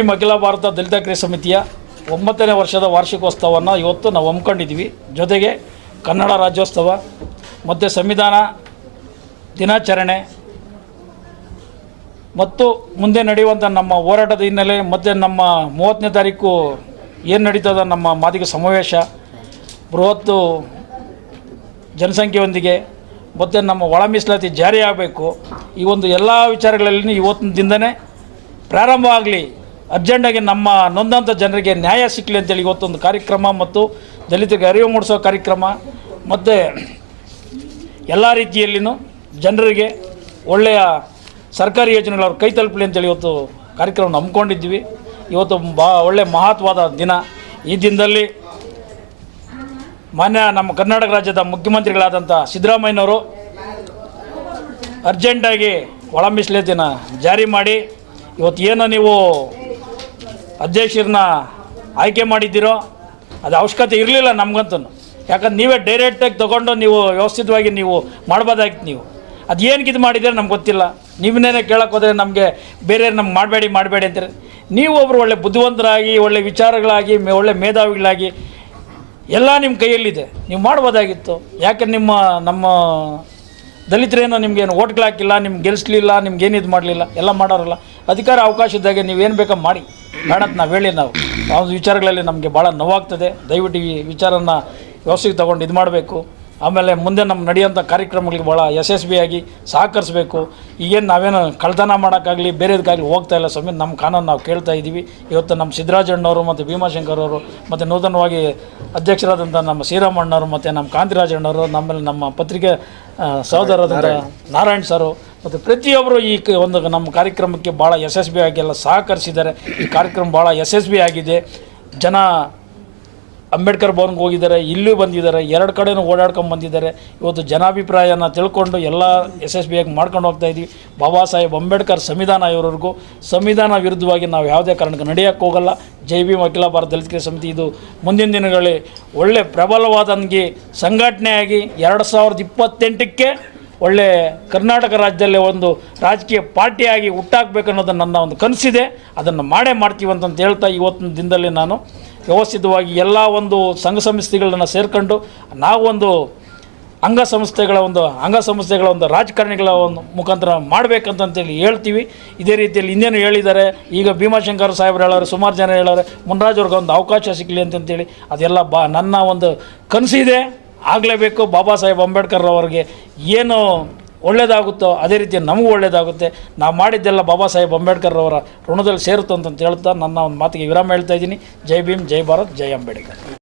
ಭೀಮ್ ಅಖಿಲ ಭಾರತ ದಲಿತ ಕ್ರಿಯಾ ಸಮಿತಿಯ 9ನೇ ವರ್ಷದ ವಾರ್ಷಿಕೋತ್ಸವವನ್ನು ಇವತ್ತು ನಾವು ಹಮ್ಮಿಕೊಂಡಿದ್ದೀವಿ. ಜೊತೆಗೆ ಕನ್ನಡ ರಾಜ್ಯೋತ್ಸವ ಮತ್ತು ಸಂವಿಧಾನ ದಿನಾಚರಣೆ ಮತ್ತು ಮುಂದೆ ನಡೆಯುವಂಥ ನಮ್ಮ ಹೋರಾಟದ ಹಿನ್ನೆಲೆ ಮತ್ತು ನಮ್ಮ 30ನೇ ತಾರೀಕು ಏನು ನಡೀತದ ನಮ್ಮ ಮಾದಿಗ ಸಮಾವೇಶ ಬೃಹತ್ತು ಜನಸಂಖ್ಯೆಯೊಂದಿಗೆ ಮತ್ತು ನಮ್ಮ ಒಳ ಮೀಸಲಾತಿ ಜಾರಿ ಆಗಬೇಕು. ಈ ಒಂದು ಎಲ್ಲ ವಿಚಾರಗಳಲ್ಲಿ ಇವತ್ತಿನ ದಿನದನೇ ಪ್ರಾರಂಭ ಆಗಲಿ, ಅರ್ಜೆಂಟಾಗಿ ನಮ್ಮ ನೊಂದಂಥ ಜನರಿಗೆ ನ್ಯಾಯ ಸಿಕ್ಕಲಿ ಅಂತೇಳಿ ಇವತ್ತೊಂದು ಕಾರ್ಯಕ್ರಮ ಮತ್ತು ದಲಿತರಿಗೆ ಅರಿವು ಮೂಡಿಸೋ ಕಾರ್ಯಕ್ರಮ ಮತ್ತು ಎಲ್ಲ ರೀತಿಯಲ್ಲಿನೂ ಜನರಿಗೆ ಒಳ್ಳೆಯ ಸರ್ಕಾರಿ ಯೋಜನೆಗಳು ಅವ್ರ ಕೈ ತಲುಪಲಿ ಅಂತೇಳಿ ಇವತ್ತು ಕಾರ್ಯಕ್ರಮ ಹಮ್ಮಿಕೊಂಡಿದ್ವಿ. ಇವತ್ತು ಒಳ್ಳೆಯ ಮಹತ್ವದ ದಿನ. ಈ ದಿನದಲ್ಲಿ ಮಾನ್ಯ ನಮ್ಮ ಕರ್ನಾಟಕ ರಾಜ್ಯದ ಮುಖ್ಯಮಂತ್ರಿಗಳಾದಂಥ ಸಿದ್ದರಾಮಯ್ಯನವರು ಅರ್ಜೆಂಟಾಗಿ ಒಳ ಮೀಸಲಾತಿನ ಜಾರಿ ಮಾಡಿ ಇವತ್ತು ಏನು ನೀವು ಅಧ್ಯಕ್ಷರನ್ನ ಆಯ್ಕೆ ಮಾಡಿದ್ದೀರೋ ಅದು ಅವಶ್ಯಕತೆ ಇರಲಿಲ್ಲ ನಮಗಂತೂ. ಯಾಕಂದ್ರೆ ನೀವೇ ಡೈರೆಕ್ಟಾಗಿ ತೊಗೊಂಡು ನೀವು ವ್ಯವಸ್ಥಿತವಾಗಿ ನೀವು ಮಾಡ್ಬೋದಾಗಿತ್ತು. ನೀವು ಅದು ಏನಕ್ಕೆ ಇದು ಮಾಡಿದರೆ ನಮ್ಗೆ ಗೊತ್ತಿಲ್ಲ. ನೀವನ್ನೇ ಕೇಳಕ್ಕೆ ಹೋದರೆ ನಮಗೆ ಬೇರೆ ನಮ್ಗೆ ಮಾಡಬೇಡಿ ಅಂತಾರೆ. ನೀವು ಒಬ್ಬರು ಒಳ್ಳೆ ಬುದ್ಧಿವಂತರಾಗಿ ಒಳ್ಳೆ ವಿಚಾರಗಳಾಗಿ ಒಳ್ಳೆ ಮೇಧಾವಿಗಳಾಗಿ ಎಲ್ಲ ನಿಮ್ಮ ಕೈಯಲ್ಲಿದೆ, ನೀವು ಮಾಡ್ಬೋದಾಗಿತ್ತು. ಯಾಕೆ ನಮ್ಮ ದಲಿತರೇನೋ ನಿಮಗೇನು ಓಟ್ಗಳು ಹಾಕಿಲ್ಲ, ನಿಮ್ಗೆ ಗೆಲ್ಲಿಸಲಿಲ್ಲ, ನಿಮ್ಗೇನು ಇದು ಮಾಡಲಿಲ್ಲ, ಎಲ್ಲ ಮಾಡೋರಲ್ಲ. ಅಧಿಕಾರ ಅವಕಾಶ ಇದ್ದಾಗೆ ನೀವೇನು ಬೇಕೋ ಮಾಡಿ ಬೇಡಂತ ನಾವು ಹೇಳಿ ನಾವು ವಿಚಾರಗಳಲ್ಲಿ ನಮಗೆ ಭಾಳ ನೋವಾಗ್ತದೆ. ದಯವಿಟ್ಟು ಈ ವಿಚಾರನ ವ್ಯವಸ್ಥೆಗೆ ತೊಗೊಂಡು ಇದು ಮಾಡಬೇಕು. ಆಮೇಲೆ ಮುಂದೆ ನಮ್ಮ ನಡೆಯೋಂಥ ಕಾರ್ಯಕ್ರಮಗಳಿಗೆ ಭಾಳ ಯಶಸ್ವಿಯಾಗಿ ಸಹಕರಿಸಬೇಕು. ಈಗೇನು ನಾವೇನು ಕಳ್ತನ ಮಾಡೋಕ್ಕಾಗಲಿ ಬೇರೆದಕ್ಕಾಗಲಿ ಹೋಗ್ತಾ ಇಲ್ಲ ಸ್ವಾಮಿ. ನಮ್ಮ ಕಾನೂನು ನಾವು ಕೇಳ್ತಾ ಇದ್ದೀವಿ. ಇವತ್ತು ನಮ್ಮ ಸಿದ್ದರಾಜಣ್ಣವರು ಮತ್ತು ಭೀಮಾಶಂಕರ್ ಅವರು ಮತ್ತು ನೂತನವಾಗಿ ಅಧ್ಯಕ್ಷರಾದಂಥ ನಮ್ಮ ಶ್ರೀರಾಮಣ್ಣವರು ಮತ್ತು ನಮ್ಮ ಕಾಂತಿರಾಜಣ್ಣವರು, ನಮ್ಮಲ್ಲಿ ನಮ್ಮ ಪತ್ರಿಕೆ ಸಹೋದರರಾದಂಥ ನಾರಾಯಣ್ ಸರು ಮತ್ತು ಪ್ರತಿಯೊಬ್ಬರು ಈ ಒಂದು ನಮ್ಮ ಕಾರ್ಯಕ್ರಮಕ್ಕೆ ಭಾಳ ಯಶಸ್ವಿಯಾಗಿ ಎಲ್ಲ ಸಹಕರಿಸಿದ್ದಾರೆ. ಈ ಕಾರ್ಯಕ್ರಮ ಭಾಳ ಯಶಸ್ವಿಯಾಗಿದೆ. ಜನ ಅಂಬೇಡ್ಕರ್ ಭವನ್ಗೆ ಹೋಗಿದ್ದಾರೆ, ಇಲ್ಲೂ ಬಂದಿದ್ದಾರೆ, 2 ಕಡೆನೂ ಓಡಾಡ್ಕೊಂಡು ಬಂದಿದ್ದಾರೆ. ಇವತ್ತು ಜನಾಭಿಪ್ರಾಯನ ತಿಳ್ಕೊಂಡು ಎಲ್ಲ ಯಶಸ್ವಿಯಾಗಿ ಮಾಡ್ಕೊಂಡು ಹೋಗ್ತಾಯಿದ್ವಿ. ಬಾಬಾ ಸಾಹೇಬ್ ಅಂಬೇಡ್ಕರ್ ಸಂವಿಧಾನ ಇರೋರಿಗೂ ಸಂವಿಧಾನ ವಿರುದ್ಧವಾಗಿ ನಾವು ಯಾವುದೇ ಕಾರಣಕ್ಕೆ ನಡೆಯೋಕ್ಕೆ ಹೋಗಲ್ಲ. ಜೈ ಭೀಮ್ ಅಖಿಲ ಭಾರತ ದಲಿತ ಕ್ರಿಯಾ ಸಮಿತಿ ಇದು ಮುಂದಿನ ದಿನಗಳಲ್ಲಿ ಒಳ್ಳೆ ಪ್ರಬಲವಾದಂಗೆ ಸಂಘಟನೆಯಾಗಿ 2028ಕ್ಕೆ ಒಳ್ಳೆ ಕರ್ನಾಟಕ ರಾಜ್ಯದಲ್ಲೇ ಒಂದು ರಾಜಕೀಯ ಪಾರ್ಟಿಯಾಗಿ ಹುಟ್ಟಾಕಬೇಕು ಅನ್ನೋದು ನನ್ನ ಒಂದು ಕನಸಿದೆ. ಅದನ್ನು ಮಾಡ್ತೀವಿ ಅಂತಂತ ಹೇಳ್ತಾ ಇವತ್ತಿನ ದಿನದಲ್ಲಿ ನಾನು ವ್ಯವಸ್ಥಿತವಾಗಿ ಎಲ್ಲ ಒಂದು ಸಂಘ ಸಂಸ್ಥೆಗಳನ್ನ ಸೇರ್ಕೊಂಡು ನಾವು ಒಂದು ಅಂಗಸಂಸ್ಥೆಗಳ ಒಂದು ರಾಜಕಾರಣಿಗಳ ಒಂದು ಮುಖಾಂತರ ಮಾಡಬೇಕಂತಂತೇಳಿ ಹೇಳ್ತೀವಿ. ಇದೇ ರೀತಿಯಲ್ಲಿ ಇನ್ನೇನು ಹೇಳಿದ್ದಾರೆ. ಈಗ ಭೀಮಾಶಂಕರ್ ಸಾಹೇಬ್ರು ಹೇಳೋರು, ಸುಮಾರು ಜನ ಹೇಳೋರು, ಮುನ್ರಾಜ್ ಅವ್ರಿಗೆ ಒಂದು ಅವಕಾಶ ಸಿಗಲಿ ಅಂತಂತೇಳಿ. ಅದೆಲ್ಲ ನನ್ನ ಒಂದು ಕನಸಿದೆ, ಆಗಲೇಬೇಕು. ಬಾಬಾ ಸಾಹೇಬ್ ಅಂಬೇಡ್ಕರ್ ಅವರಿಗೆ ಏನು ಒಳ್ಳೆಯದಾಗುತ್ತೋ ಅದೇ ರೀತಿ ನಮಗೂ ಒಳ್ಳೆಯದಾಗುತ್ತೆ. ನಾವು ಮಾಡಿದ್ದೆಲ್ಲ ಬಾಬಾ ಸಾಹೇಬ್ ಅಂಬೇಡ್ಕರ್ ಅವರ ಋಣದಲ್ಲಿ ಸೇರುತ್ತೋ ಅಂತ ಹೇಳ್ತಾ ನನ್ನ ಒಂದು ಮಾತಿಗೆ ವಿರಾಮ ಹೇಳ್ತಾ ಇದ್ದೀನಿ. ಜೈ ಭೀಮ್, ಜೈ ಭಾರತ್, ಜೈ ಅಂಬೇಡ್ಕರ್.